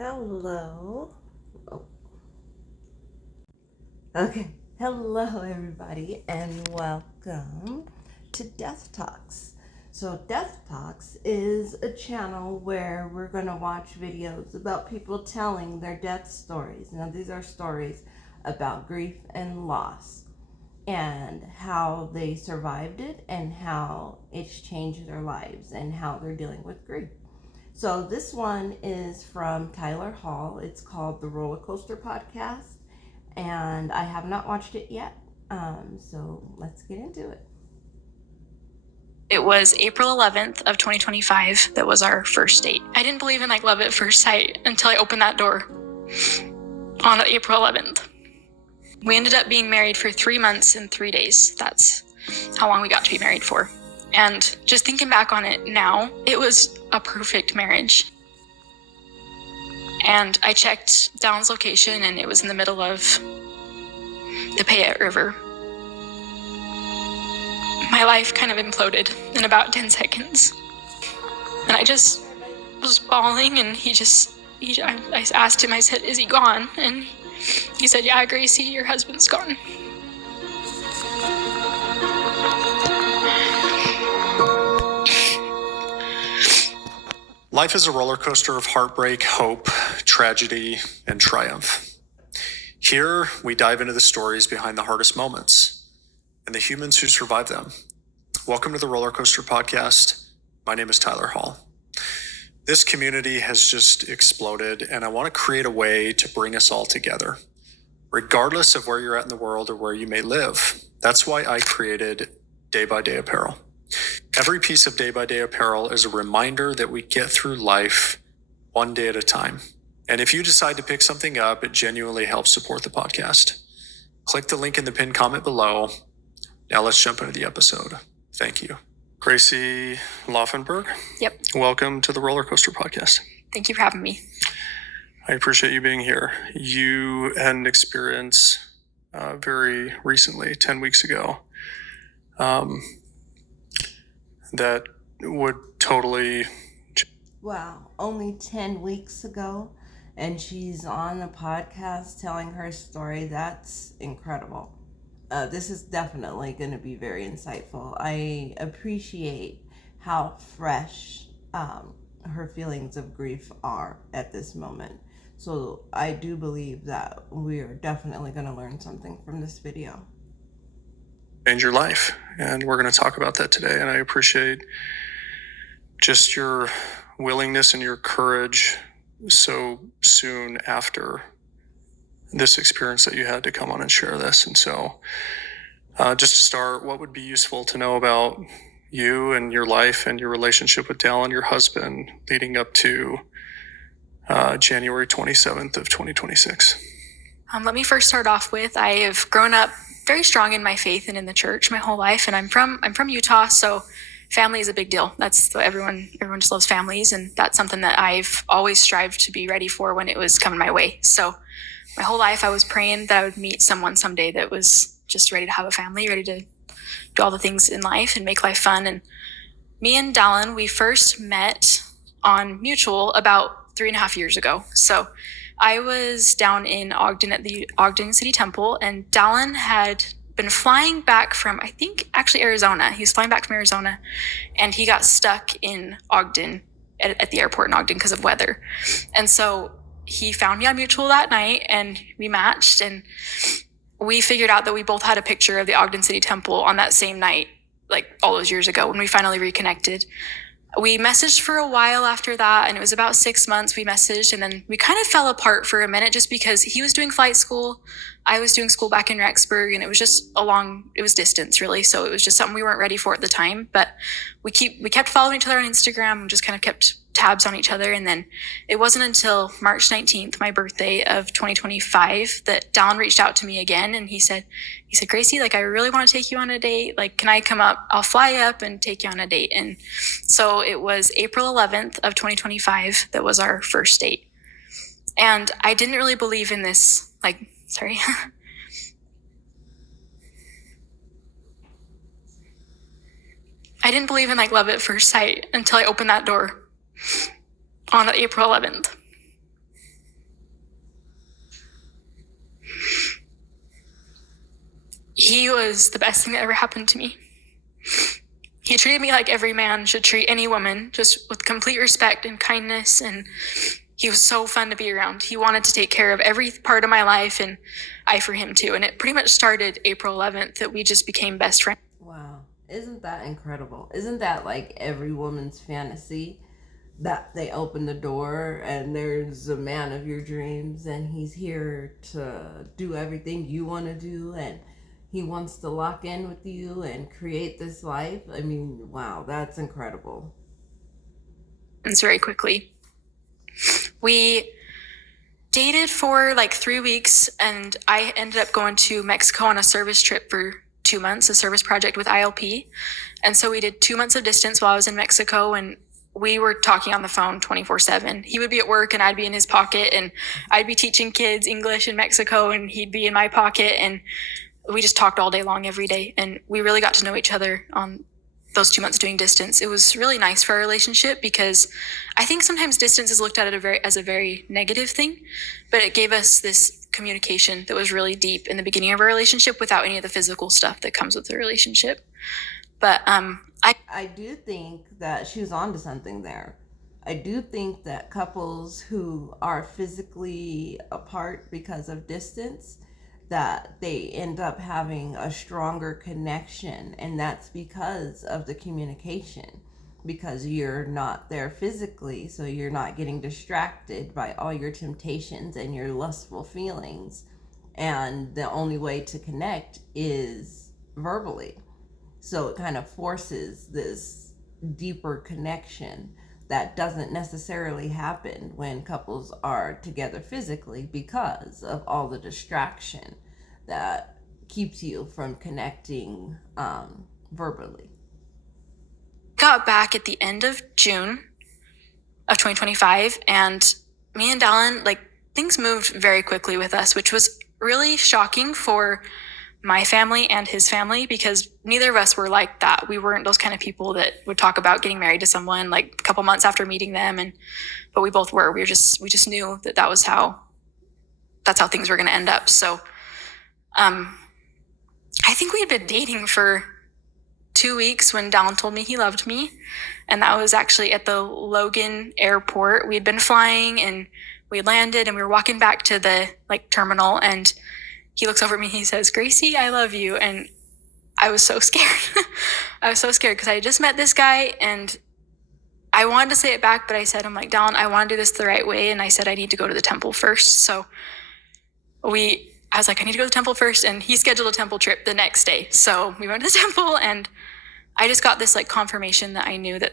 Hello. Oh. Okay. Hello, everybody, and welcome to Death Talks. So, Death Talks is a channel where we're going to watch videos about people telling their death stories. Now, these are stories about grief and loss and how they survived it and how it's changed their lives and how they're dealing with grief. So this one is from Tyler Hall. It's called The Roller Coaster Podcast, and I have not watched it yet. So let's get into it. It was April 11th of 2025 that was our first date. I didn't believe in love at first sight until I opened that door on April 11th. We ended up being married for 3 months and 3 days. That's how long we got to be married for. And just thinking back on it now, it was a perfect marriage. And I checked Dallon's location, and it was in the middle of the Payette River. My life kind of imploded in about 10 seconds. And I just was bawling, and I asked him, I said, "Is he gone?" And he said, "Yeah, Gracie, your husband's gone." Life is a roller coaster of heartbreak, hope, tragedy, and triumph. Here, we dive into the stories behind the hardest moments and the humans who survive them. Welcome to the Roller Coaster Podcast. My name is Tyler Hall. This community has just exploded, and I want to create a way to bring us all together, regardless of where you're at in the world or where you may live. That's why I created Day by Day Apparel. Every piece of Day by Day Apparel is a reminder that we get through life one day at a time. And if you decide to pick something up, it genuinely helps support the podcast. Click the link in the pinned comment below. Now let's jump into the episode. Thank you. Gracie Laufenberg. Yep. Welcome to the Roller Coaster Podcast. Thank you for having me. I appreciate you being here. You had an experience very recently, 10 weeks ago, that would totally... Wow, only 10 weeks ago, and she's on a podcast telling her story. That's incredible. This is definitely going to be very insightful. I appreciate how fresh her feelings of grief are at this moment. So I do believe that we are definitely going to learn something from this video. Change your life, and we're going to talk about that today. And I appreciate just your willingness and your courage so soon after this experience that you had to come on and share this. And so just to start, what would be useful to know about you and your life and your relationship with Dallon, your husband, leading up to January 27th of 2026? Let me first start off with, I have grown up very strong in my faith and in the church my whole life, and I'm from Utah, so family is a big deal. That's everyone just loves families, and that's something that I've always strived to be ready for when it was coming my way. So my whole life I was praying that I would meet someone someday that was just ready to have a family, ready to do all the things in life and make life fun. And me and Dallon, we first met on Mutual about 3.5 years ago. So I was down in Ogden at the Ogden City Temple, and Dallon had been flying back from, I think, actually Arizona. He was flying back from Arizona, and he got stuck in Ogden at the airport in Ogden because of weather. And so he found me on Mutual that night, and we matched, and we figured out that we both had a picture of the Ogden City Temple on that same night, all those years ago when we finally reconnected. We messaged for a while after that, and it was about 6 months we messaged, and then we kind of fell apart for a minute just because he was doing flight school, I was doing school back in Rexburg, and it was just it was distance really, so it was just something we weren't ready for at the time. But we kept following each other on Instagram and just kind of kept tabs on each other. And then it wasn't until March 19th, my birthday of 2025, that Dallon reached out to me again, and he said, "Gracie, I really want to take you on a date. Can I come up? I'll fly up and take you on a date." And so it was April 11th of 2025 that was our first date. And I didn't really believe in this, sorry. I didn't believe in love at first sight until I opened that door on April 11th. he was the best thing that ever happened to me. He treated me like every man should treat any woman, just with complete respect and kindness, and he was so fun to be around. He wanted to take care of every part of my life, and I for him too. And it pretty much started April 11th that we just became best friends. Wow. Isn't that incredible? Isn't that like every woman's fantasy? That they open the door and there's a man of your dreams and he's here to do everything you want to do and he wants to lock in with you and create this life. I mean, wow, that's incredible. Very quickly. We dated for like 3 weeks, and I ended up going to Mexico on a service trip for 2 months, a service project with ILP. And so we did 2 months of distance while I was in Mexico, and we were talking on the phone 24/7. He would be at work and I'd be in his pocket, and I'd be teaching kids English in Mexico and he'd be in my pocket, and we just talked all day long every day. And we really got to know each other on those 2 months doing distance. It was really nice for our relationship because I think sometimes distance is looked at as a very negative thing, but it gave us this communication that was really deep in the beginning of our relationship without any of the physical stuff that comes with the relationship. But I do think that she was onto something there. I do think that couples who are physically apart because of distance, that they end up having a stronger connection, and that's because of the communication, because you're not there physically, so you're not getting distracted by all your temptations and your lustful feelings, and the only way to connect is verbally. So it kind of forces this deeper connection that doesn't necessarily happen when couples are together physically because of all the distraction that keeps you from connecting verbally. got back at the end of June of 2025, and me and Dallin, like, things moved very quickly with us, which was really shocking for my family and his family, because neither of us were like that. We weren't those kind of people that would talk about getting married to someone like a couple months after meeting them, but we both were. We just knew that that's how things were going to end up. So I think we had been dating for 2 weeks when Dallin told me he loved me, and that was actually at the Logan airport. We had been flying and we landed and we were walking back to the terminal, and he looks over at me, he says, "Gracie, I love you." And I was so scared. I was so scared because I had just met this guy, and I wanted to say it back, but I said, I'm like, Dallin, I want to do this the right way. And I said, I need to go to the temple first. So I was like, I need to go to the temple first. And he scheduled a temple trip the next day. So we went to the temple, and I just got this confirmation that I knew that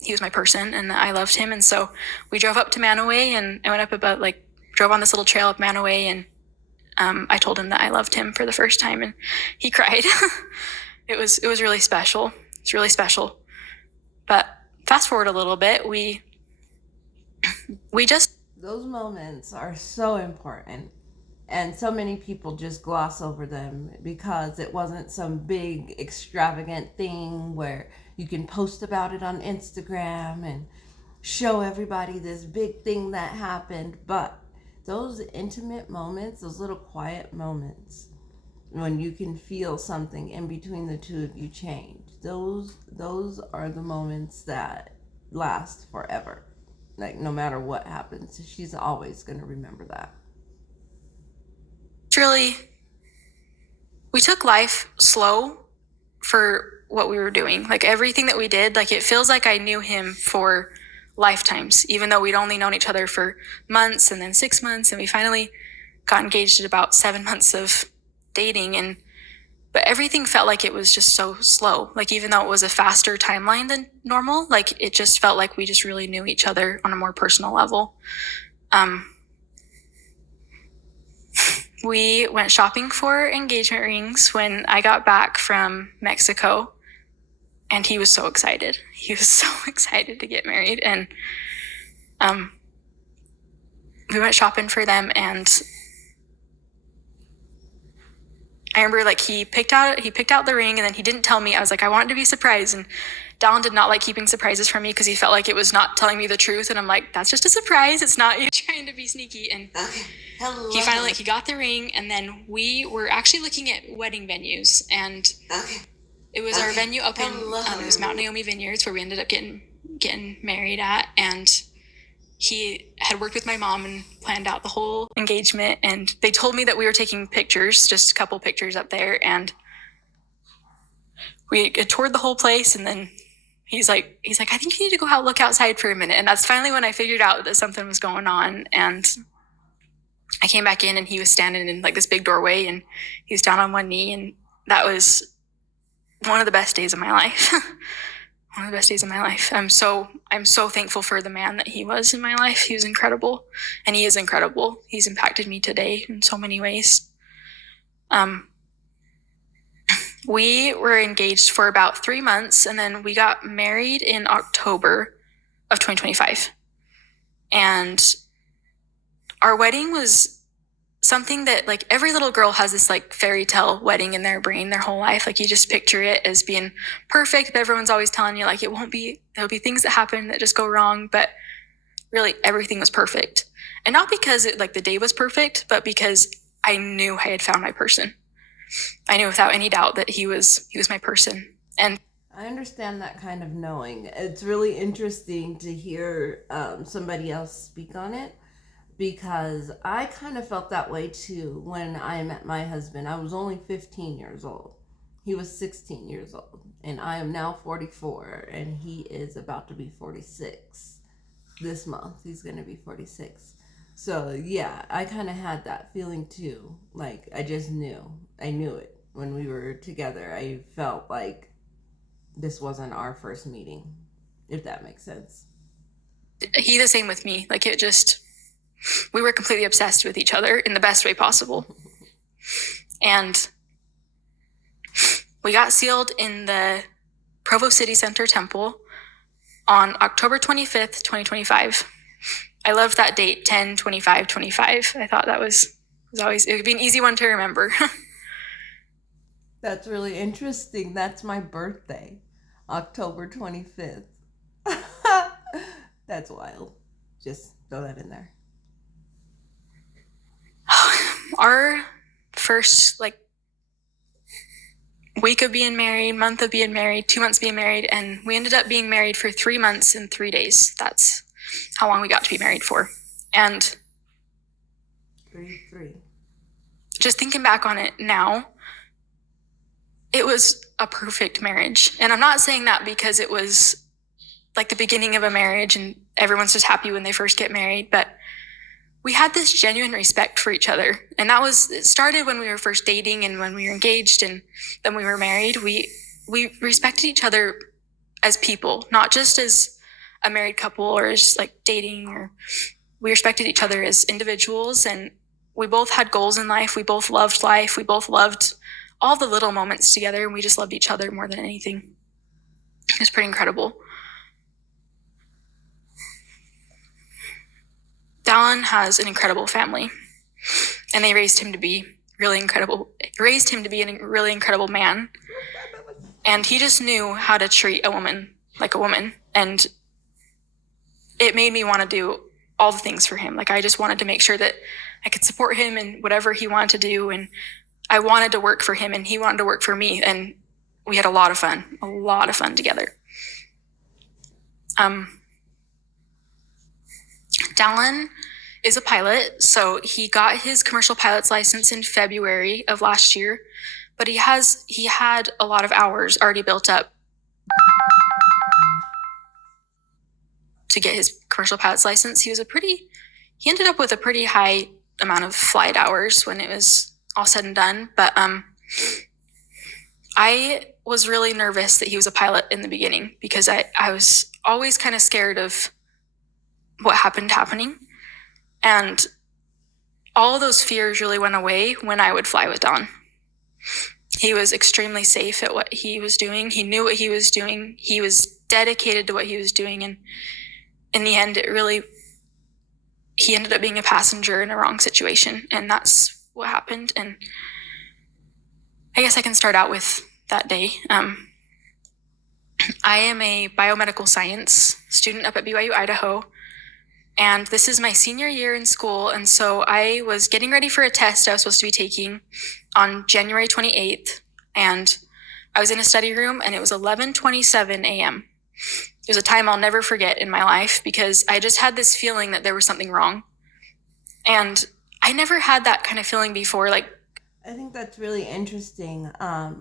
he was my person and that I loved him. And so we drove up to Manaway, and I went up drove on this little trail up Manaway, and I told him that I loved him for the first time, and he cried. It was really special. It's really special. But fast forward a little bit, we just... Those moments are so important, and so many people just gloss over them because it wasn't some big extravagant thing where you can post about it on Instagram and show everybody this big thing that happened. But those intimate moments, those little quiet moments when you can feel something in between the two of you change, those are the moments that last forever. No matter what happens, she's always going to remember that. We took life slow for what we were doing. Everything that we did, it feels like I knew him for lifetimes, even though we'd only known each other for months and then 6 months, and we finally got engaged at about 7 months of dating. But everything felt like it was just so slow. Even though it was a faster timeline than normal, it just felt like we just really knew each other on a more personal level. We went shopping for engagement rings when I got back from Mexico, and he was so excited. He was so excited to get married, and we went shopping for them, and I remember like he picked out the ring, and then he didn't tell me. I was like, I want it to be a surprise. And Dallin did not like keeping surprises from me because he felt like it was not telling me the truth. And I'm like, that's just a surprise. It's not you trying to be sneaky. And he got the ring, and then we were actually looking at wedding venues, and it was our venue up in it was Mount Naomi Vineyards where we ended up getting married at. And he had worked with my mom and planned out the whole engagement, and they told me that we were taking pictures, just a couple pictures up there, and we toured the whole place. And then he's like, I think you need to go out, look outside for a minute. And that's finally when I figured out that something was going on. And I came back in, and he was standing in like this big doorway, and he was down on one knee, and that was one of the best days of my life. One of the best days of my life. I'm so thankful for the man that he was in my life. He was incredible, and he is incredible. He's impacted me today in so many ways. We were engaged for about 3 months, and then we got married in October of 2025. And our wedding was something that like every little girl has this like fairy tale wedding in their brain their whole life. Like you just picture it as being perfect, but everyone's always telling you like it won't be. There'll be things that happen that just go wrong, but really everything was perfect. And not because it like the day was perfect, but because I knew I had found my person. I knew without any doubt that he was my person. And I understand that kind of knowing. It's really interesting to hear somebody else speak on it, because I kind of felt that way too when I met my husband. I was only 15 years old. He was 16 years old, and I am now 44, and he is about to be 46 this month. He's going to be 46. So yeah, I kind of had that feeling too. Like I just knew. I knew it when we were together. I felt like this wasn't our first meeting, if that makes sense. he the same with me. Like we were completely obsessed with each other in the best way possible. And we got sealed in the Provo City Center Temple on October 25th, 2025. I loved that date, 10/25/25. I thought that was always, it would be an easy one to remember. That's really interesting. That's my birthday, October 25th. That's wild. Just throw that in there. Our first week of being married, month of being married, 2 months being married, and we ended up being married for 3 months and 3 days. That's how long we got to be married for. And three. Just thinking back on it now, it was a perfect marriage. And I'm not saying that because it was like the beginning of a marriage and everyone's just happy when they first get married, but we had this genuine respect for each other. And it started when we were first dating and when we were engaged, and then we were married. We respected each other as people, not just as a married couple or as like dating, or we respected each other as individuals. And we both had goals in life. We both loved life. We both loved all the little moments together, and we just loved each other more than anything. It's pretty incredible. Dallin has an incredible family, and they raised him to be a really incredible man. And he just knew how to treat a woman like a woman. And it made me want to do all the things for him. Like I just wanted to make sure that I could support him in whatever he wanted to do. And I wanted to work for him, and he wanted to work for me. And we had a lot of fun together. Dallin is a pilot, so he got his commercial pilot's license in February of last year, but he had a lot of hours already built up to get his commercial pilot's license. He ended up with a pretty high amount of flight hours when it was all said and done, but I was really nervous that he was a pilot in the beginning because I was always kind of scared of what happening. And all of those fears really went away when I would fly with Don. He was extremely safe at what he was doing. He knew what he was doing. He was dedicated to what he was doing. And in the end, he ended up being a passenger in a wrong situation. And that's what happened. And I guess I can start out with that day. I am a biomedical science student up at BYU, Idaho, and this is my senior year in school. And so I was getting ready for a test I was supposed to be taking on January 28th, and I was in a study room, and it was 11:27 a.m. It was a time I'll never forget in my life because I just had this feeling that there was something wrong. And I never had that kind of feeling before. Like, I think that's really interesting.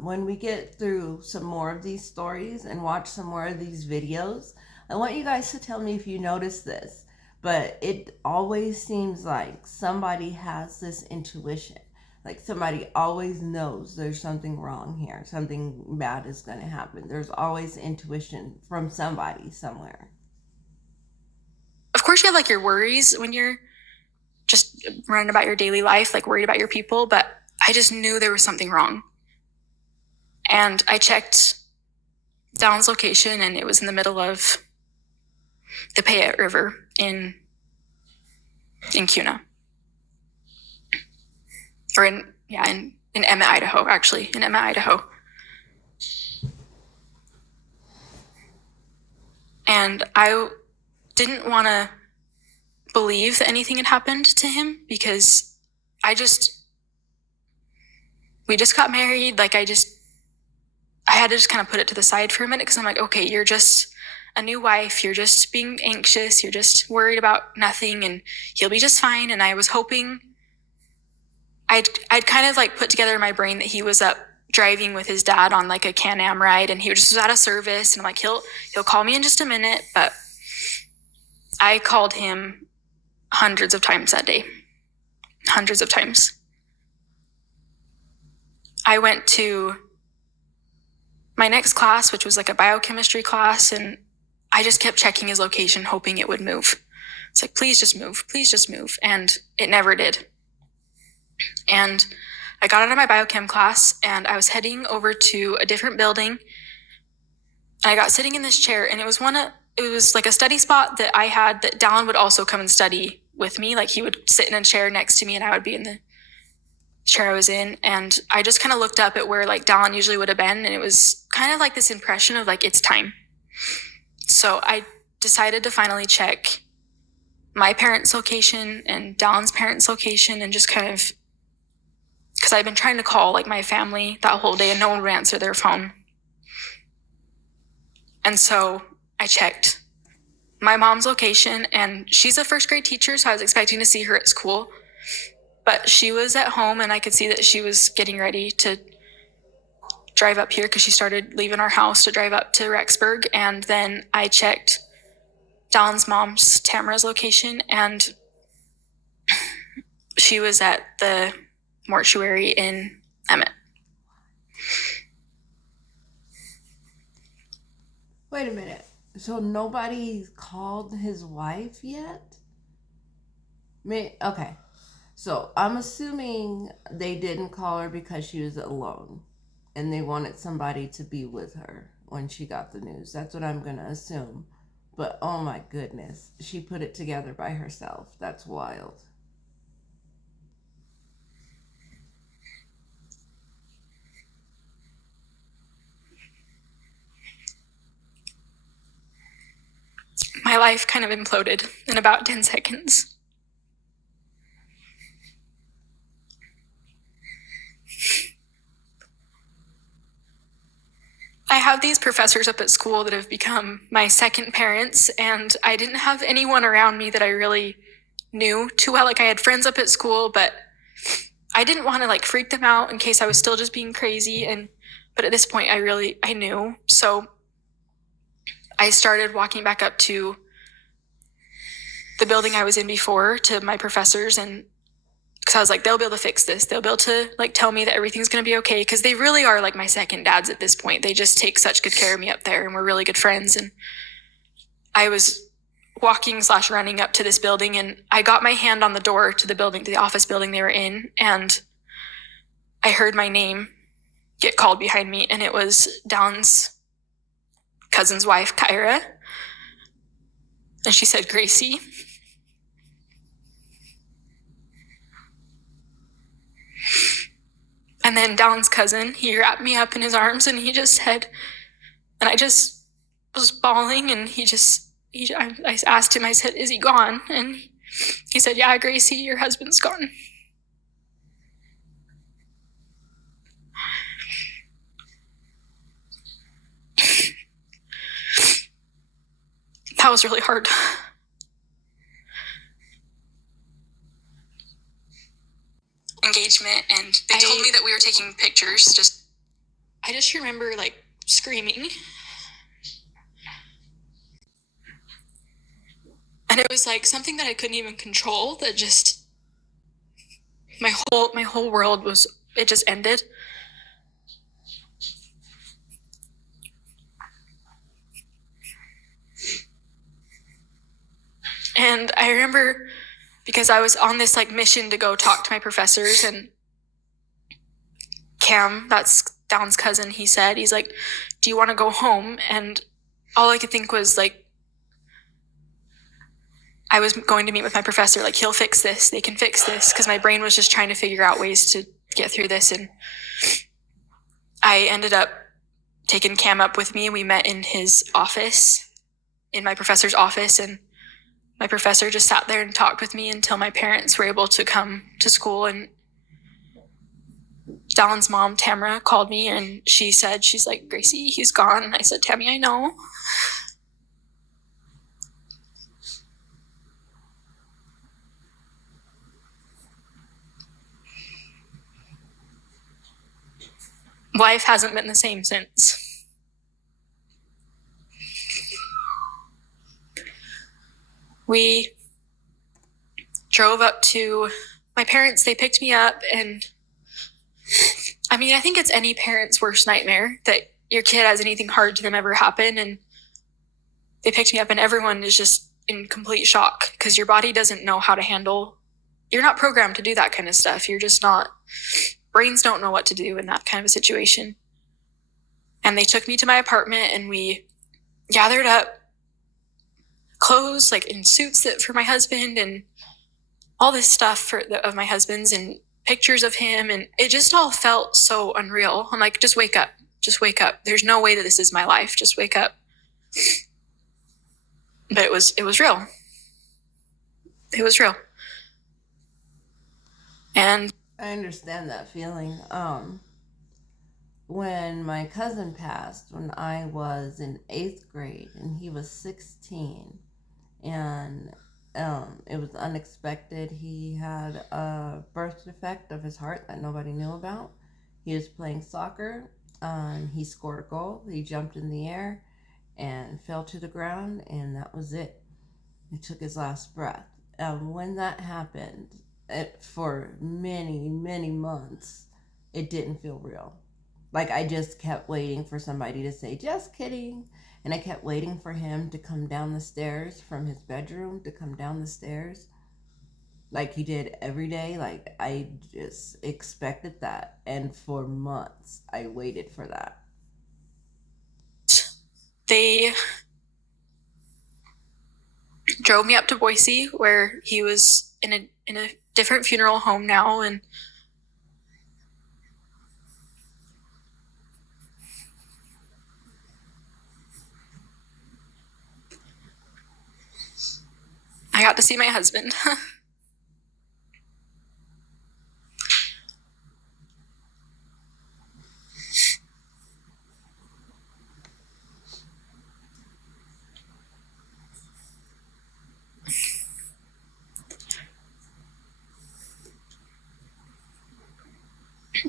When we get through some more of these stories and watch some more of these videos, I want you guys to tell me if you notice this, but it always seems like somebody has this intuition. Like somebody always knows there's something wrong here. Something bad is going to happen. There's always intuition from somebody somewhere. of course, you have like your worries when you're just running about your daily life, like worried about your people, but I just knew there was something wrong. And I checked Dallon's location, and it was in the middle of the Payette River in Kuna. Or in Emmett, Idaho, actually, in Emmett, Idaho. And I didn't want to believe that anything had happened to him because we just got married. Like I had to just kind of put it to the side for a minute because I'm like, okay, you're just a new wife. You're just being anxious. You're just worried about nothing, and he'll be just fine. And I was hoping I'd kind of like put together in my brain that he was up driving with his dad on like a Can-Am ride, and he just was out of service. And I'm like, he'll call me in just a minute. But I called him hundreds of times that day. Hundreds of times. I went to my next class, which was like a biochemistry class, and I just kept checking his location, hoping it would move. It's like, please just move, please just move. And it never did. And I got out of my biochem class, and I was heading over to a different building. And I got sitting in this chair, and it was like a study spot that I had that Dallon would also come and study with me. Like he would sit in a chair next to me, and I would be in the chair I was in. And I just kind of looked up at where like Dallon usually would have been, and it was kind of like this impression of like, it's time. So I decided to finally check my parents' location and Dallon's parents' location, and just kind of, because I'd been trying to call like my family that whole day and no one would answer their phone. And so I checked my mom's location, and she's a first grade teacher, so I was expecting to see her at school. But she was at home, and I could see that she was getting ready to drive up here because she started leaving our house to drive up to Rexburg. And then I checked Dallon's mom's, Tamara's location, and she was at the mortuary in Emmett. Wait a minute. So nobody called his wife yet? Okay. So I'm assuming they didn't call her because she was alone and they wanted somebody to be with her when she got the news. That's what I'm going to assume. But oh my goodness, she put it together by herself. That's wild. My life kind of imploded in about 10 seconds. I have these professors up at school that have become my second parents, and I didn't have anyone around me that I really knew too well. Like I had friends up at school, but I didn't want to like freak them out in case I was still just being crazy. But at this point I knew. So I started walking back up to the building I was in before to my professors, and because I was like, they'll be able to fix this. They'll be able to like tell me that everything's going to be okay. Because they really are like my second dads at this point. They just take such good care of me up there, and we're really good friends. And I was walking/running up to this building, and I got my hand on the door to the building, to the office building they were in. And I heard my name get called behind me, and it was Dallon's cousin's wife, Kyra. And she said, Gracie. And then Dallin's cousin, he wrapped me up in his arms and he just said, and I just was bawling, and I asked him, I said, is he gone? And he said, yeah, Gracie, your husband's gone. That was really hard. Engagement, and they told me that we were taking pictures. I just remember like screaming. And it was like something that I couldn't even control, that just my whole world it just ended. And I remember, because I was on this like mission to go talk to my professors, and Cam, that's Dallin's cousin, he's like, do you want to go home? And all I could think was like, I was going to meet with my professor, like, he'll fix this, they can fix this, because my brain was just trying to figure out ways to get through this. And I ended up taking Cam up with me, and we met in his office, in my professor's office, and my professor just sat there and talked with me until my parents were able to come to school. And Dallin's mom, Tamara, called me, and she's like, Gracie, he's gone. And I said, Tammy, I know. Life hasn't been the same since. We drove up to my parents. They picked me up, and I mean, I think it's any parent's worst nightmare that your kid has anything hard to them ever happen. And they picked me up, and everyone is just in complete shock, because your body doesn't know how to handle. You're not programmed to do that kind of stuff. You're just not. Brains don't know what to do in that kind of a situation. And they took me to my apartment, and we gathered up clothes, like in suits for my husband, and all this stuff of my husband's, and pictures of him. And it just all felt so unreal. I'm like, just wake up. Just wake up. There's no way that this is my life. Just wake up. But it was real. It was real. And I understand that feeling. When my cousin passed, when I was in 8th grade and he was 16, and it was unexpected. He had a birth defect of his heart that nobody knew about. He was playing soccer, and he scored a goal. He jumped in the air and fell to the ground, and that was it. He took his last breath. When that happened, for many, many months, it didn't feel real. Like, I just kept waiting for somebody to say, just kidding. And I kept waiting for him to come down the stairs from his bedroom, to come down the stairs like he did every day. Like, I just expected that. And for months, I waited for that. They drove me up to Boise, where he was in a different funeral home now. And I got to see my husband.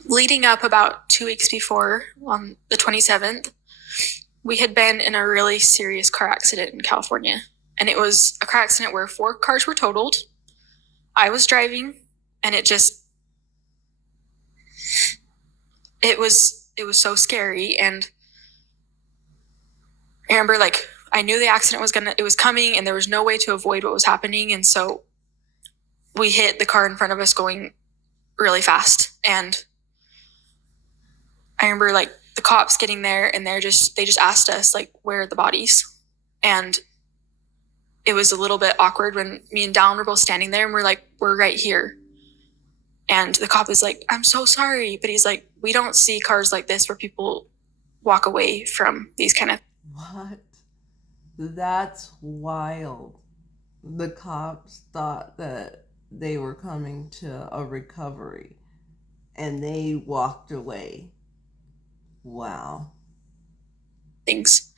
Leading up about 2 weeks before, on the 27th, we had been in a really serious car accident in California. And it was a car accident where 4 cars were totaled. I was driving, and it was so scary. And I remember, like, I knew the accident it was coming, and there was no way to avoid what was happening. And so we hit the car in front of us going really fast. And I remember, like, the cops getting there, and they just asked us, like, where are the bodies? And it was a little bit awkward when me and Dallin were both standing there, and we're like, we're right here. And the cop is like, I'm so sorry. But he's like, we don't see cars like this where people walk away from these kind of. What? That's wild. The cops thought that they were coming to a recovery and they walked away. Wow. Things.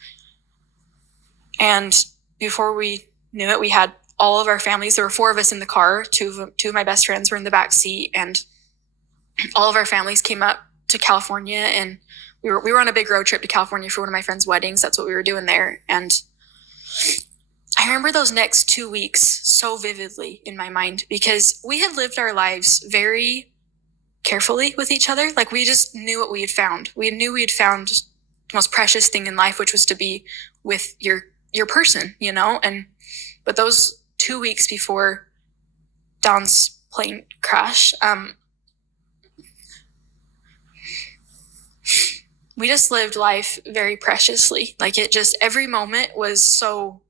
And before we knew it, we had all of our families. There were 4 of us in the car. Two of my best friends were in the back seat, and all of our families came up to California, and we were on a big road trip to California for one of my friends' weddings. That's what we were doing there. And I remember those next 2 weeks so vividly in my mind, because we had lived our lives very carefully with each other. Like, we just knew what we had found. We knew we had found the most precious thing in life, which was to be with your person, you know? But those 2 weeks before Don's plane crash, we just lived life very preciously. Like, it just, every moment was so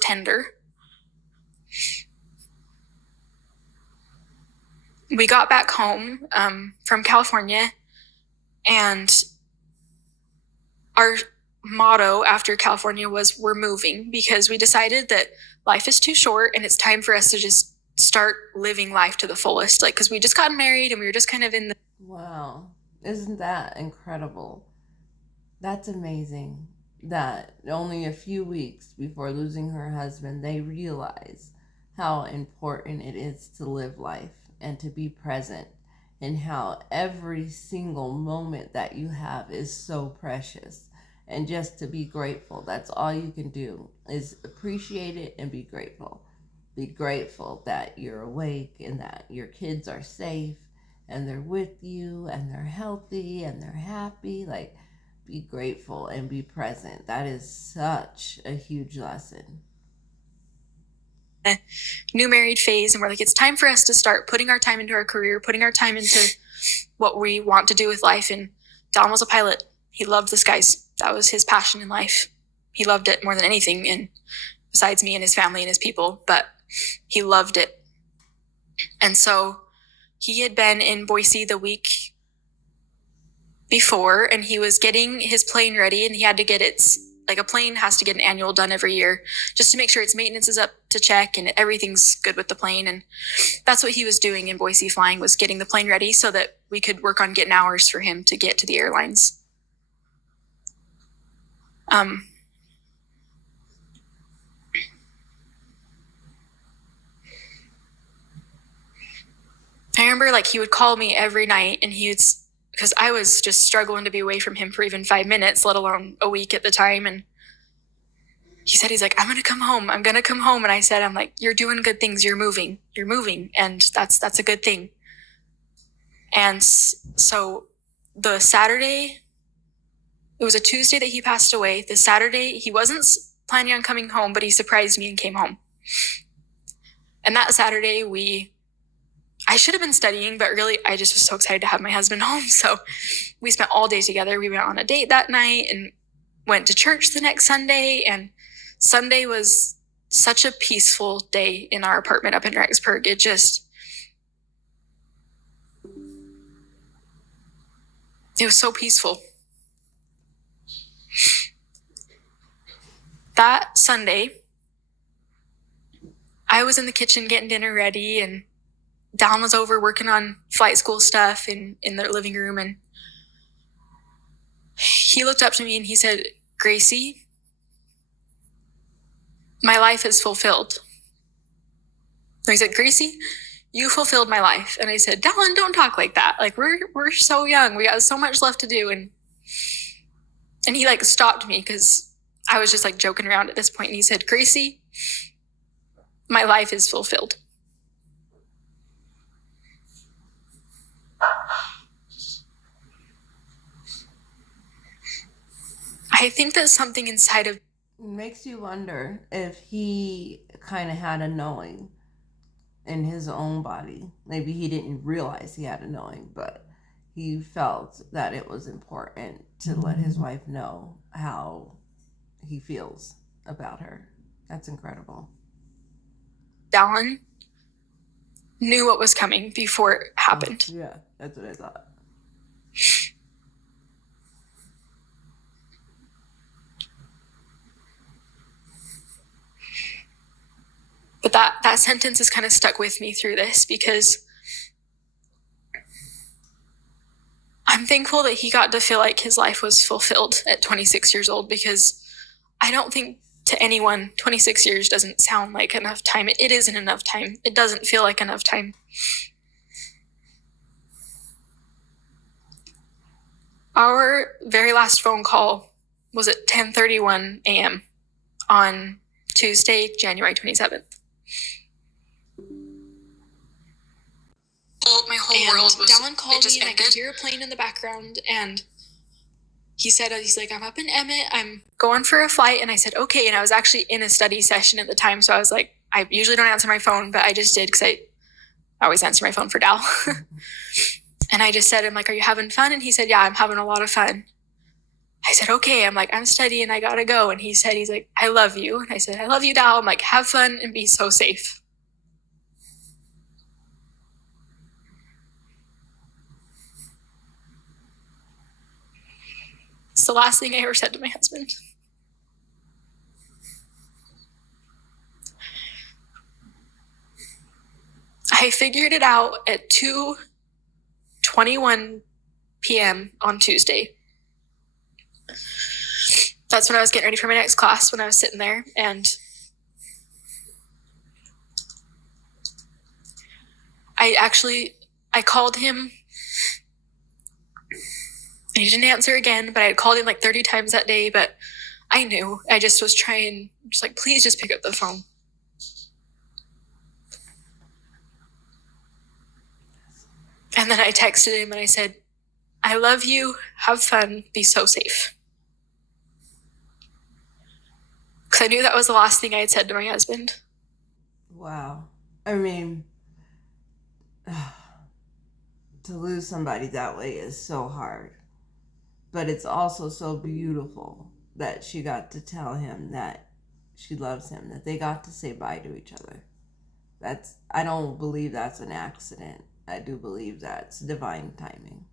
tender. We got back home from California, and our motto after California was, we're moving, because we decided that life is too short and it's time for us to just start living life to the fullest. Like, because we just got married and we were just kind of in the. Wow. Isn't that incredible? That's amazing that only a few weeks before losing her husband, they realize how important it is to live life and to be present, and how every single moment that you have is so precious. And just to be grateful, that's all you can do, is appreciate it and be grateful. Be grateful that you're awake and that your kids are safe and they're with you and they're healthy and they're happy. Like, be grateful and be present. That is such a huge lesson. New married phase, and we're like, it's time for us to start putting our time into our career, putting our time into what we want to do with life. And Don was a pilot. He loved the skies. That was his passion in life. He loved it more than anything, and besides me and his family and his people, but he loved it. And so he had been in Boise the week before, and he was getting his plane ready, and he had to get like, a plane has to get an annual done every year just to make sure its maintenance is up to check and everything's good with the plane. And that's what he was doing in Boise flying, was getting the plane ready so that we could work on getting hours for him to get to the airlines. I remember, like, he would call me every night, and because I was just struggling to be away from him for even 5 minutes, let alone a week at the time. And he's like, I'm going to come home. I'm going to come home. And I said, I'm like, you're doing good things. You're moving. And that's a good thing. And so the Saturday, it was a Tuesday that he passed away. The Saturday, he wasn't planning on coming home, but he surprised me and came home. And that Saturday, I should have been studying, but really, I just was so excited to have my husband home. So we spent all day together. We went on a date that night and went to church the next Sunday. And Sunday was such a peaceful day in our apartment up in Rexburg. It was so peaceful. That Sunday, I was in the kitchen getting dinner ready, and Don was over working on flight school stuff in the living room, and he looked up to me and he said, Gracie, my life is fulfilled. And he said, Gracie, you fulfilled my life. And I said, Don, don't talk like that. Like, we're so young. We got so much left to do. And he, like, stopped me, because I was just, like, joking around at this point. And he said, Gracie, my life is fulfilled. I think that something inside of makes you wonder if he kind of had a knowing in his own body. Maybe he didn't realize he had a knowing, but he felt that it was important to let his wife know how he feels about her. That's incredible. Don knew what was coming before it happened. Yeah, that's what I thought. But that sentence has kind of stuck with me through this, because I'm thankful that he got to feel like his life was fulfilled at 26 years old, because I don't think to anyone 26 years doesn't sound like enough time. It isn't enough time. It doesn't feel like enough time. Our very last phone call was at 10:31 a.m. on Tuesday, January 27th. My whole world was, Dallin called me and I could hear a plane in the background, and he's like, I'm up in Emmett, I'm going for a flight. And I said, okay. And I was actually in a study session at the time. So I was like, I usually don't answer my phone, but I just did, because I always answer my phone for Dal. And I just said, I'm like, are you having fun? And he said, yeah, I'm having a lot of fun. I said, okay. I'm like, I'm studying, I gotta go. And he's like, I love you. And I said, I love you, Dal. I'm like, have fun and be so safe. It's the last thing I ever said to my husband. I figured it out at 2:21 p.m. on Tuesday. That's when I was getting ready for my next class, when I was sitting there, and I called him. And he didn't answer again, but I had called him like 30 times that day, but I knew. I just was trying, just like, please just pick up the phone. And then I texted him and I said, I love you, have fun, be so safe. Because I knew that was the last thing I had said to my husband. Wow. I mean, to lose somebody that way is so hard. But it's also so beautiful that she got to tell him that she loves him, that they got to say bye to each other. I don't believe that's an accident. I do believe that's divine timing.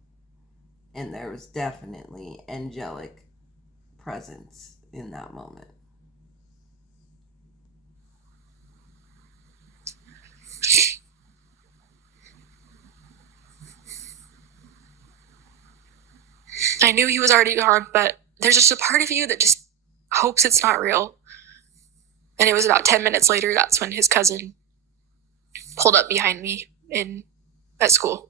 And there was definitely angelic presence in that moment. I knew he was already gone, but there's just a part of you that just hopes it's not real. And it was about 10 minutes later, that's when his cousin pulled up behind me at school.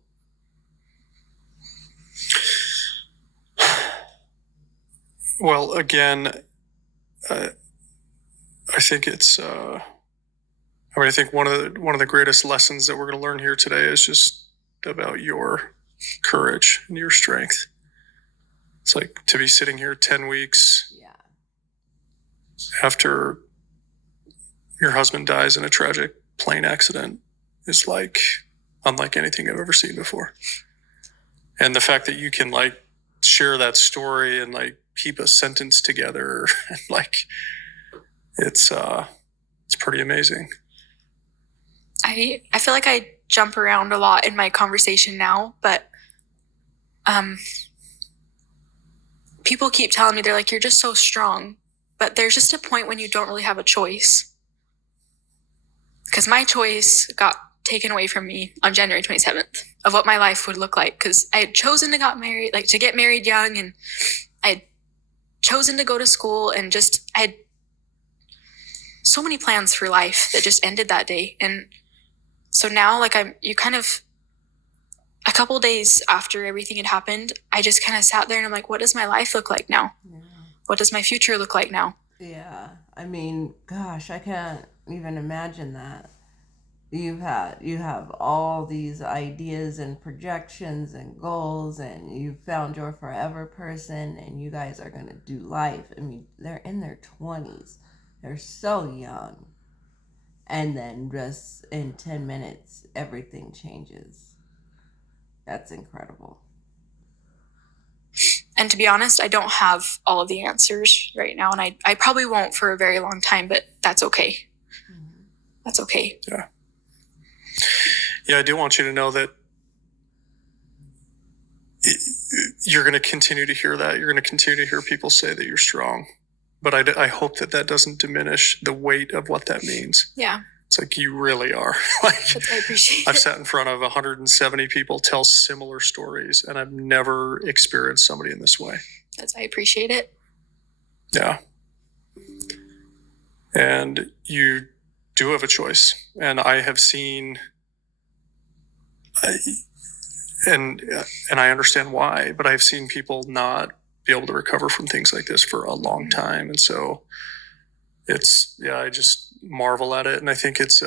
Well, again, I think it's. I think one of the greatest lessons that we're going to learn here today is just about your courage and your strength. It's like to be sitting here 10 weeks after your husband dies in a tragic plane accident is like unlike anything I've ever seen before. And the fact that you can like share that story and like keep a sentence together, and like it's pretty amazing. I feel like I jump around a lot in my conversation now, but people keep telling me, they're like, you're just so strong. But there's just a point when you don't really have a choice. Because my choice got taken away from me on January 27th of what my life would look like. Because I had chosen to get married young, and I had chosen to go to school, and just I had so many plans for life that just ended that day. And so now, like, a couple days after everything had happened, I just kind of sat there and I'm like, what does my life look like now? Yeah. What does my future look like now? Yeah. I mean, gosh, I can't even imagine that. You have all these ideas and projections and goals, and you found your forever person, and you guys are going to do life. I mean, they're in their 20s. They're so young. And then just in 10 minutes, everything changes. That's incredible. And to be honest, I don't have all of the answers right now, and I probably won't for a very long time, but that's okay. Mm-hmm. That's okay. Yeah. Yeah, I do want you to know that you're going to continue to hear that. You're going to continue to hear people say that you're strong. But I hope that that doesn't diminish the weight of what that means. Yeah. It's like, you really are. Like, I appreciate I've it. sat in front of 170 people tell similar stories, and I've never experienced somebody in this way. I appreciate it. Yeah. And you do have a choice. And I have seen, and I understand why, but I've seen people not be able to recover from things like this for a long time. And so I just marvel at it. And I think it's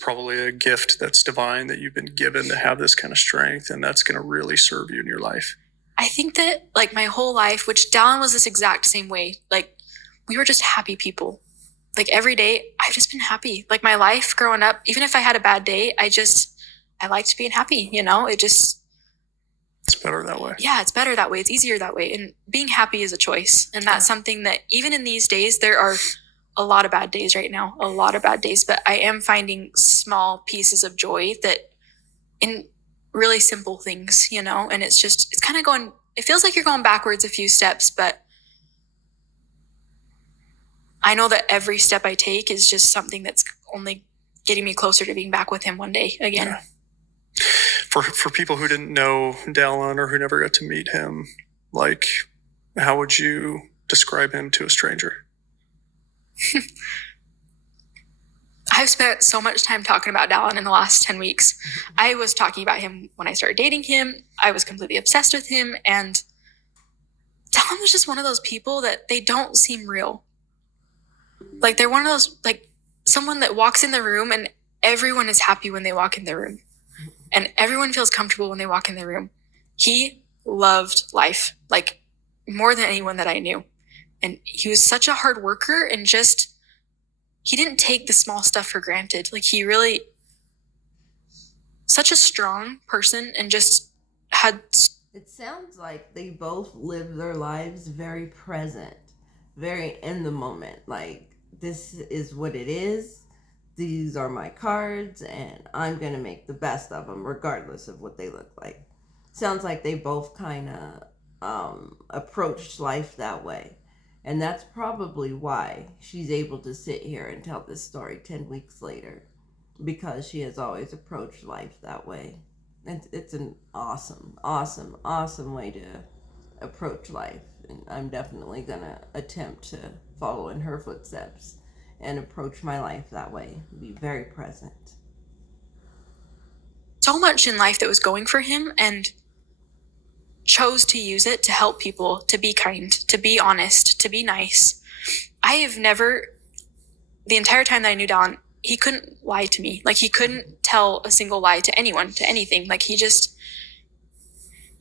probably a gift that's divine that you've been given to have this kind of strength. And that's going to really serve you in your life. I think that like my whole life, which Dallin was this exact same way, like we were just happy people. Like every day I've just been happy. Like my life growing up, even if I had a bad day, I liked being happy, it's better that way. Yeah, it's better that way. It's easier that way. And being happy is a choice. And that's something that even in these days, there are a lot of bad days right now, a lot of bad days, but I am finding small pieces of joy that in really simple things, and it's kind of it feels like you're going backwards a few steps, but I know that every step I take is just something that's only getting me closer to being back with him one day again. Yeah. For people who didn't know Dallin or who never got to meet him, like, how would you describe him to a stranger? I've spent so much time talking about Dallin in the last 10 weeks. I was talking about him when I started dating him. I was completely obsessed with him. And Dallin was just one of those people that they don't seem real. Like they're one of those, like someone that walks in the room and everyone is happy when they walk in the room. And everyone feels comfortable when they walk in the room. He loved life, like more than anyone that I knew. And he was such a hard worker and he didn't take the small stuff for granted. Like he really, such a strong person and just had. It sounds like they both live their lives very present, very in the moment. Like, this is what it is. These are my cards, and I'm going to make the best of them, regardless of what they look like. Sounds like they both kind of approached life that way. And that's probably why she's able to sit here and tell this story 10 weeks later, because she has always approached life that way. It's an awesome, awesome, awesome way to approach life. And I'm definitely going to attempt to follow in her footsteps and approach my life that way. Be very present. So much in life that was going for him and chose to use it to help people, to be kind, to be honest, to be nice. I have never, the entire time that I knew Dallin, he couldn't lie to me. Like he couldn't tell a single lie to anyone, to anything. Like he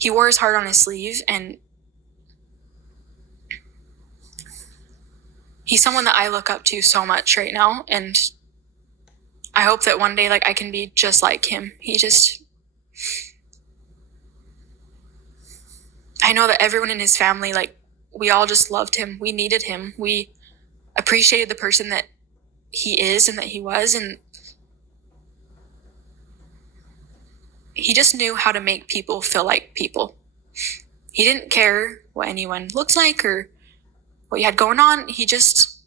wore his heart on his sleeve, and he's someone that I look up to so much right now. And I hope that one day, like I can be just like him. I know that everyone in his family, like we all just loved him. We needed him. We appreciated the person that he is and that he was. And he just knew how to make people feel like people. He didn't care what anyone looked like or what you had going on. He just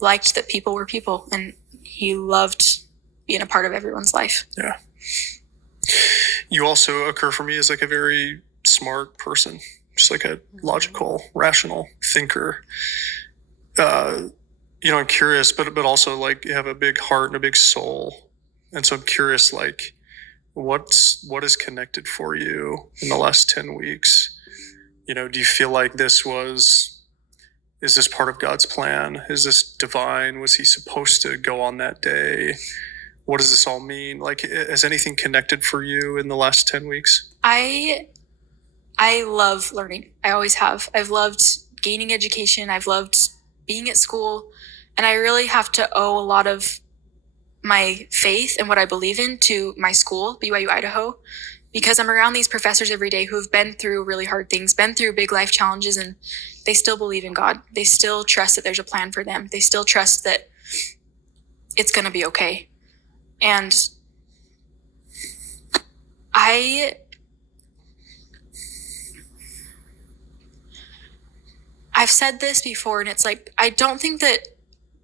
liked that people were people, and he loved being a part of everyone's life. Yeah. You also occur for me as like a very smart person, just like a logical, rational thinker. I'm curious, but also like you have a big heart and a big soul. And so I'm curious, like, what is connected for you in the last 10 weeks? Do you feel like is this part of God's plan? Is this divine? Was he supposed to go on that day? What does this all mean? Like, has anything connected for you in the last 10 weeks? I love learning. I always have. I've loved gaining education. I've loved being at school. And I really have to owe a lot of my faith and what I believe in to my school, BYU Idaho, because I'm around these professors every day who have been through really hard things, been through big life challenges, and they still believe in God. They still trust that there's a plan for them. They still trust that it's going to be okay. And I've said this before, and it's like, I don't think that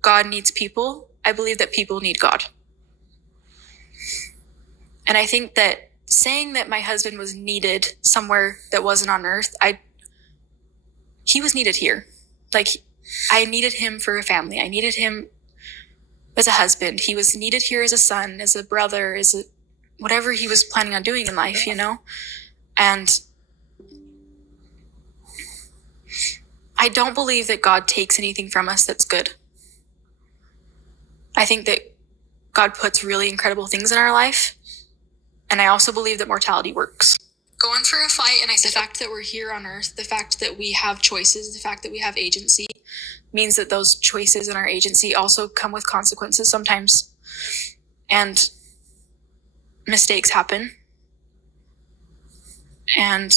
God needs people. I believe that people need God. And I think that saying that my husband was needed somewhere that wasn't on earth, he was needed here. Like, I needed him for a family. I needed him as a husband. He was needed here as a son, as a brother, whatever he was planning on doing in life, you know? And I don't believe that God takes anything from us that's good. I think that God puts really incredible things in our life. And I also believe that mortality works. Going for a fight, and the fact that we're here on earth, the fact that we have choices, the fact that we have agency, means that those choices and our agency also come with consequences sometimes. And mistakes happen. And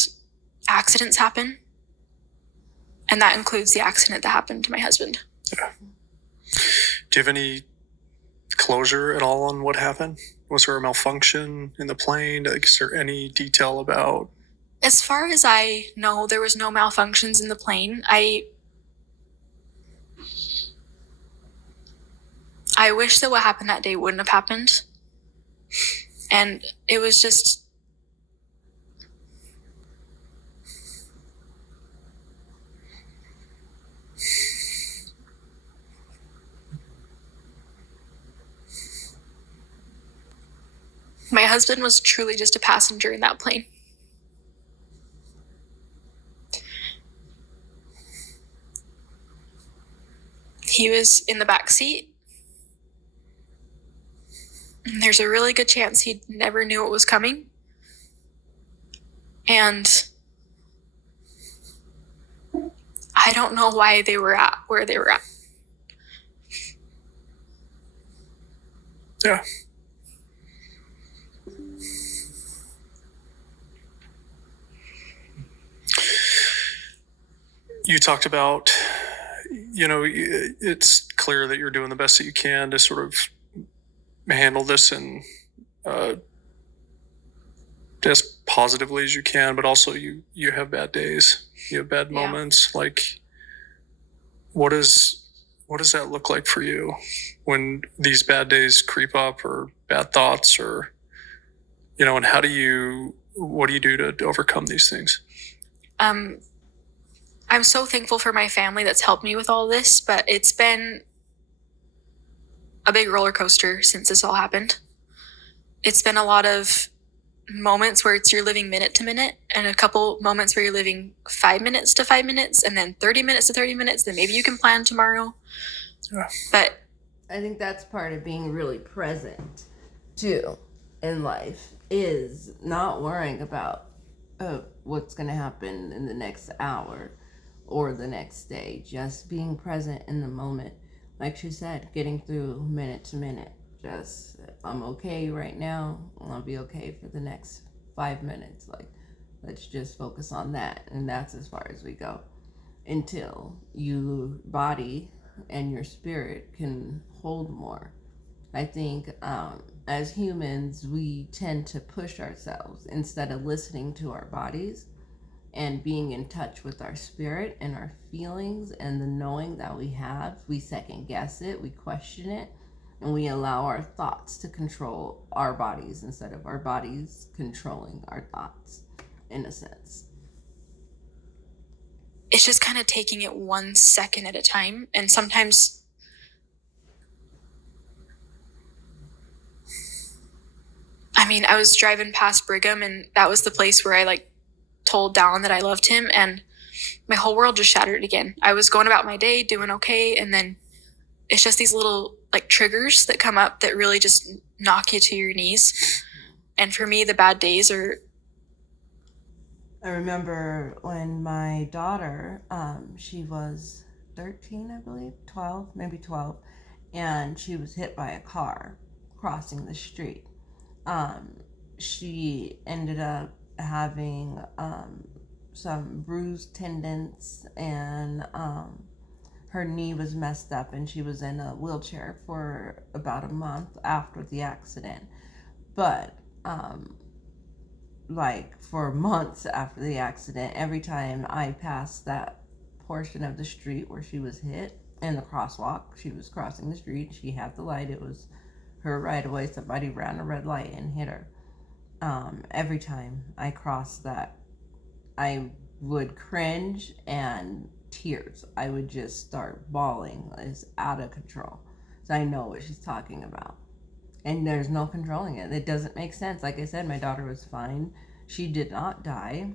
accidents happen. And that includes the accident that happened to my husband. Yeah. Do you have any closure at all on what happened? Was there a malfunction in the plane? Like, is there any detail about? As far as I know, there was no malfunctions in the plane. I wish that what happened that day wouldn't have happened. And it was just, my husband was truly just a passenger in that plane. He was in the back seat. And there's a really good chance he never knew what was coming. And I don't know why they were at where they were at. Yeah. You talked about, it's clear that you're doing the best that you can to sort of handle this and as positively as you can, but also you have bad days, you have bad moments. Like, what does that look like for you when these bad days creep up, or bad thoughts, or and what do you do to overcome these things? I'm so thankful for my family that's helped me with all this, but it's been a big roller coaster since this all happened. It's been a lot of moments where you're living minute to minute, and a couple moments where you're living 5 minutes to 5 minutes, and then 30 minutes to 30 minutes. Then maybe you can plan tomorrow. Yeah. But I think that's part of being really present too in life, is not worrying about what's going to happen in the next hour or the next day. Just being present in the moment. Like she said, getting through minute to minute. Just, I'm okay right now. I'll be okay for the next 5 minutes. Like, let's just focus on that. And that's as far as we go until your body and your spirit can hold more. I think as humans, we tend to push ourselves instead of listening to our bodies and being in touch with our spirit and our feelings and the knowing that we have. We second guess it, we question it, and we allow our thoughts to control our bodies instead of our bodies controlling our thoughts, in a sense. It's just kind of taking it 1 second at a time. And sometimes I was driving past Brigham, and that was the place where I told Dallin that I loved him, and my whole world just shattered again. I was going about my day doing okay, and then it's just these little triggers that come up that really just knock you to your knees. And for me, the bad days are... I remember when my daughter, she was 13, I believe, 12, maybe 12, and she was hit by a car crossing the street. She ended up having some bruised tendons, and her knee was messed up and she was in a wheelchair for about a month after the accident. But like for months after the accident, every time I passed that portion of the street where she was hit in the crosswalk, she was crossing the street, she had the light, it was her right away, somebody ran a red light and hit her. Every time I crossed that, I would cringe and tears. I would just start bawling. It's out of control. So I know what she's talking about. And there's no controlling it. It doesn't make sense. Like I said, my daughter was fine. She did not die.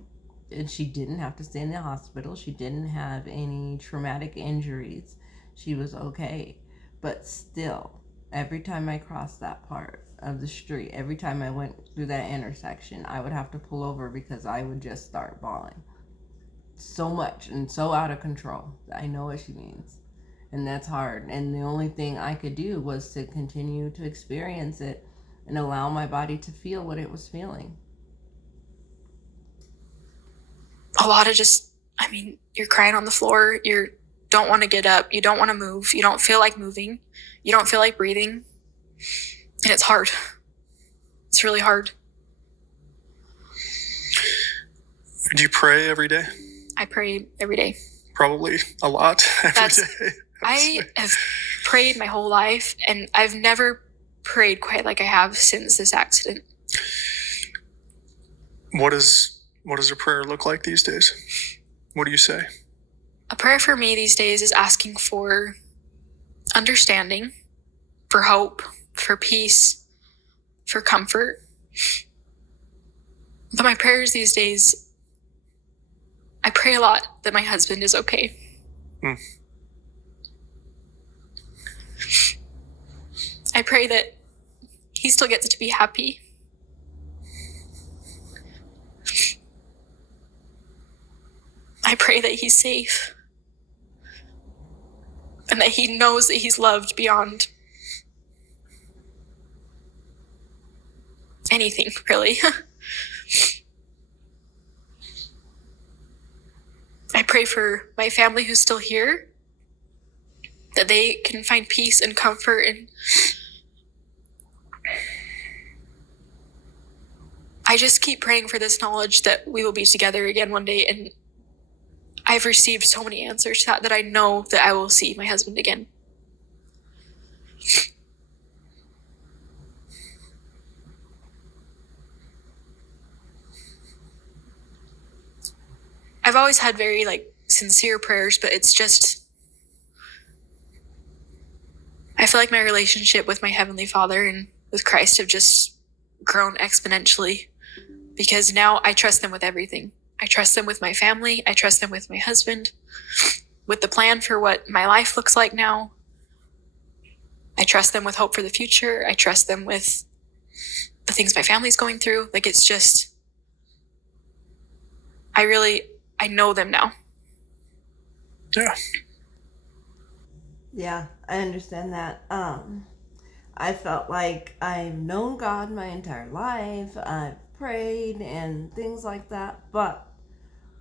And she didn't have to stay in the hospital. She didn't have any traumatic injuries. She was okay. But still, every time I crossed that part of the street, every time I went through that intersection, I would have to pull over because I would just start bawling. So much and so out of control. I know what she means. And that's hard. And the only thing I could do was to continue to experience it and allow my body to feel what it was feeling. A lot of just, I mean, you're crying on the floor. You don't want to get up. You don't want to move. You don't feel like moving. You don't feel like breathing. And it's hard. It's really hard. Do you pray every day? I pray every day. Probably a lot every day. I have prayed my whole life, and I've never prayed quite like I have since this accident. What does a prayer look like these days? What do you say? A prayer for me these days is asking for understanding, for hope, for peace, for comfort. But my prayers these days, I pray a lot that my husband is okay. I pray that he still gets to be happy. I pray that he's safe and that he knows that he's loved beyond anything, really. I pray for my family who's still here, that they can find peace and comfort, and I just keep praying for this knowledge that we will be together again one day, and I've received so many answers to that I know that I will see my husband again. I've always had very sincere prayers, but it's just, I feel like my relationship with my Heavenly Father and with Christ have just grown exponentially, because now I trust them with everything. I trust them with my family. I trust them with my husband, with the plan for what my life looks like now. I trust them with hope for the future. I trust them with the things my family's going through. It's just, I know them now. Yeah. Yeah, I understand that. I felt like I've known God my entire life. I've prayed and things like that. But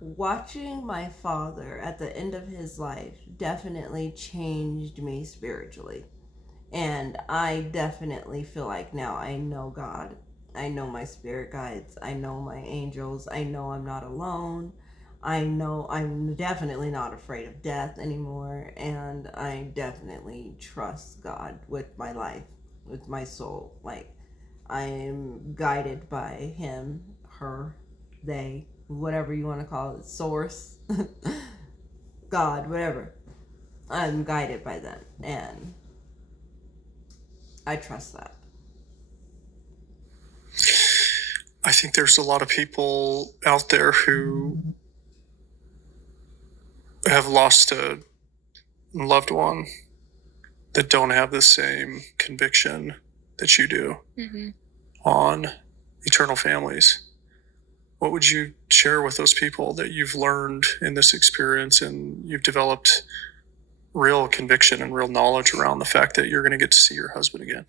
watching my father at the end of his life definitely changed me spiritually. And I definitely feel like now I know God. I know my spirit guides. I know my angels. I know I'm not alone. I know I'm definitely not afraid of death anymore. And I definitely trust God with my life, with my soul. I am guided by him, her, they, whatever you want to call it, source, God, whatever. I'm guided by them, and I trust that. I think there's a lot of people out there who have lost a loved one that don't have the same conviction that you do on eternal families. What would you share with those people that you've learned in this experience and you've developed real conviction and real knowledge around the fact that you're going to get to see your husband again?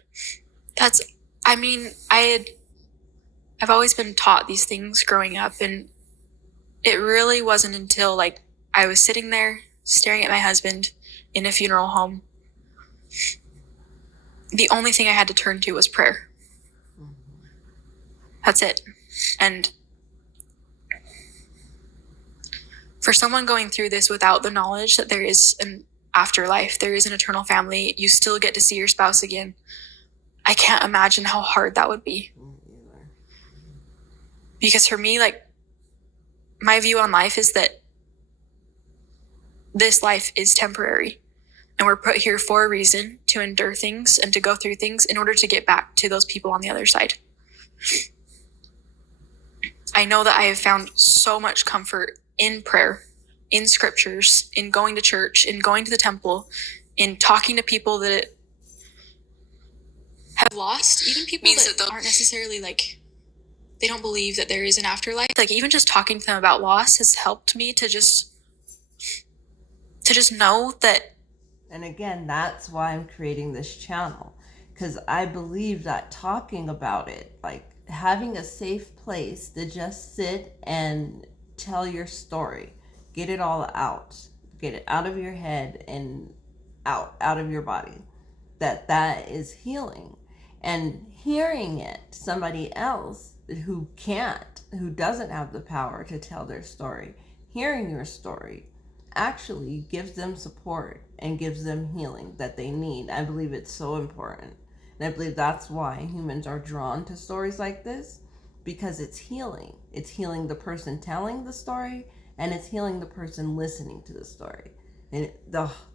I've always been taught these things growing up, and it really wasn't until I was sitting there staring at my husband in a funeral home, the only thing I had to turn to was prayer. That's it. And for someone going through this without the knowledge that there is an afterlife, there is an eternal family, you still get to see your spouse again, I can't imagine how hard that would be. Because for me, like, my view on life is that this life is temporary, and we're put here for a reason, to endure things and to go through things in order to get back to those people on the other side. I know that I have found so much comfort in prayer, in scriptures, in going to church, in going to the temple, in talking to people that have lost, even people that aren't necessarily like, they don't believe that there is an afterlife. Like, even just talking to them about loss has helped me to just know that. And again, that's why I'm creating this channel, because I believe that talking about it, like having a safe place to just sit and tell your story, get it all out, get it out of your head and out of your body, that is healing. And hearing it, somebody else who doesn't have the power to tell their story, hearing your story actually gives them support and gives them healing that they need. I believe it's so important. And I believe that's why humans are drawn to stories like this, because it's healing. It's healing the person telling the story, and it's healing the person listening to the story. And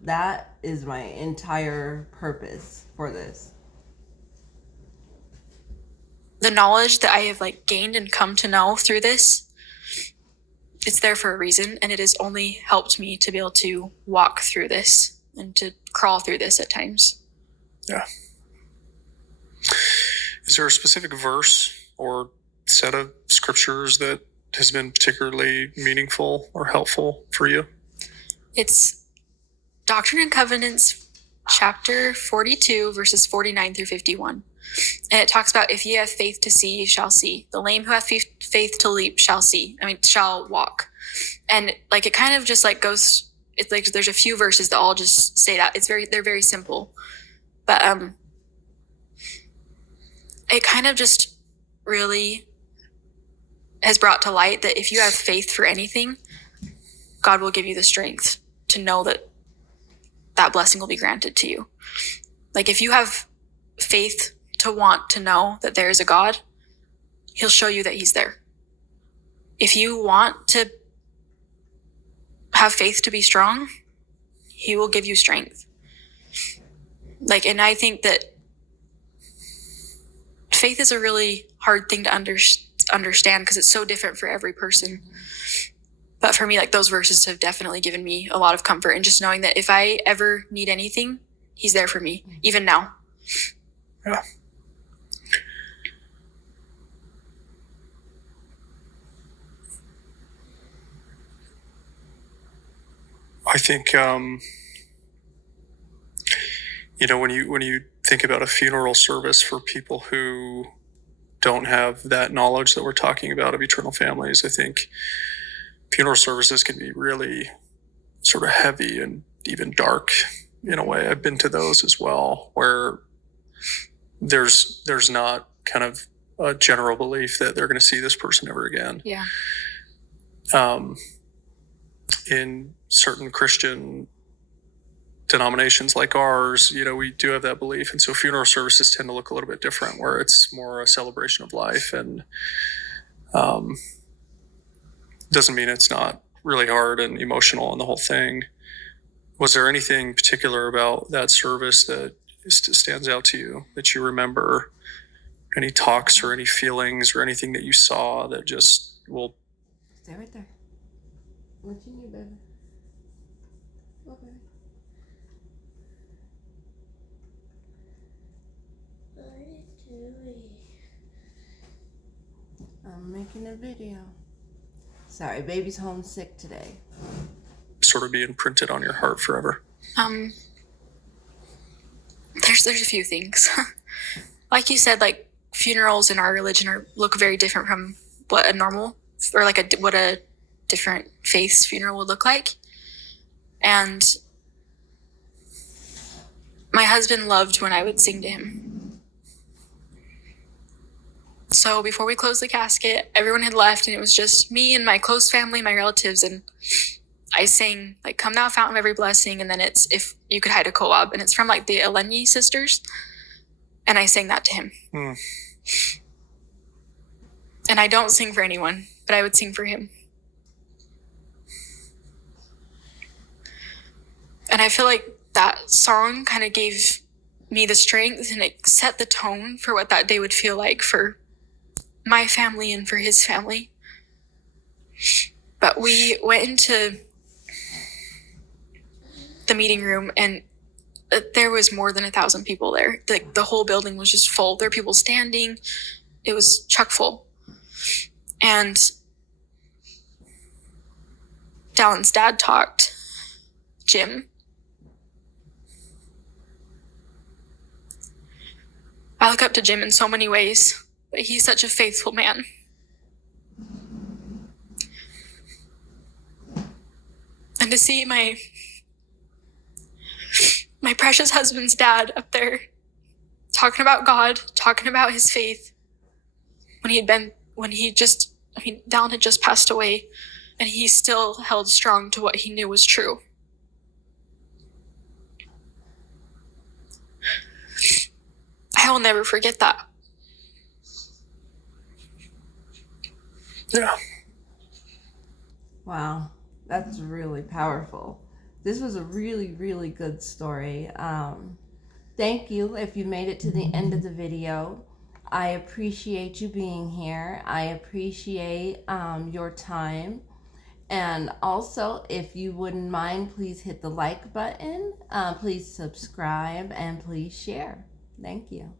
that is my entire purpose for this. The knowledge that I have like gained and come to know through this, it's there for a reason, and it has only helped me to be able to walk through this and to crawl through this at times. Yeah. Is there a specific verse or set of scriptures that has been particularly meaningful or helpful for you? It's Doctrine and Covenants, chapter 42, verses 49 through 51. And it talks about, if ye have faith to see, ye shall see. The lame who hath faith to leap shall shall walk. And like, it kind of just like goes, it's like there's a few verses that all just say that. They're very simple. But it kind of just really has brought to light that if you have faith for anything, God will give you the strength to know that that blessing will be granted to you. Like, if you have faith to want to know that there is a God, he'll show you that he's there. If you want to have faith to be strong, he will give you strength. Like, and I think that faith is a really hard thing to understand because it's so different for every person. But for me, like, those verses have definitely given me a lot of comfort, and just knowing that if I ever need anything, he's there for me, even now. Yeah. I think, when you think about a funeral service for people who don't have that knowledge that we're talking about of eternal families, I think funeral services can be really sort of heavy and even dark in a way. I've been to those as well, where there's not kind of a general belief that they're going to see this person ever again. Yeah. In certain Christian denominations like ours, we do have that belief. And so funeral services tend to look a little bit different, where it's more a celebration of life, and doesn't mean it's not really hard and emotional and the whole thing. Was there anything particular about that service that stands out to you, that you remember? Any talks or any feelings or anything that you saw that just will... Stay right there. What you need, baby? Okay. What are you doing? I'm making a video. Sorry, baby's homesick today. Sort of be imprinted on your heart forever? There's a few things. Like you said, like, funerals in our religion look very different from what a normal, or like what a different faith's funeral would look like. And My husband loved when I would sing to him. So before we closed the casket, everyone had left and it was just me and my close family, my relatives, and I sang like "Come Thou Fountain of Every Blessing," and then it's "If You Could Hide a Kolob," and it's from like the Elenyi sisters, and I sang that to him. And I don't sing for anyone, but I would sing for him. And I feel like that song kind of gave me the strength, and it set the tone for what that day would feel like for my family and for his family. But we went into the meeting room, and there was more than 1,000 people there. The whole building was just full. There were people standing. It was chock full. And Dallin's dad talked, Jim. I look up to Jim in so many ways, but he's such a faithful man. And to see my precious husband's dad up there talking about God, talking about his faith, Dallin had just passed away, and he still held strong to what he knew was true. I will never forget that. Yeah. Wow, that's really powerful. This was a really, really good story. Thank you if you made it to the end of the video. I appreciate you being here. I appreciate your time. And also, if you wouldn't mind, please hit the like button. Please subscribe and please share. Thank you.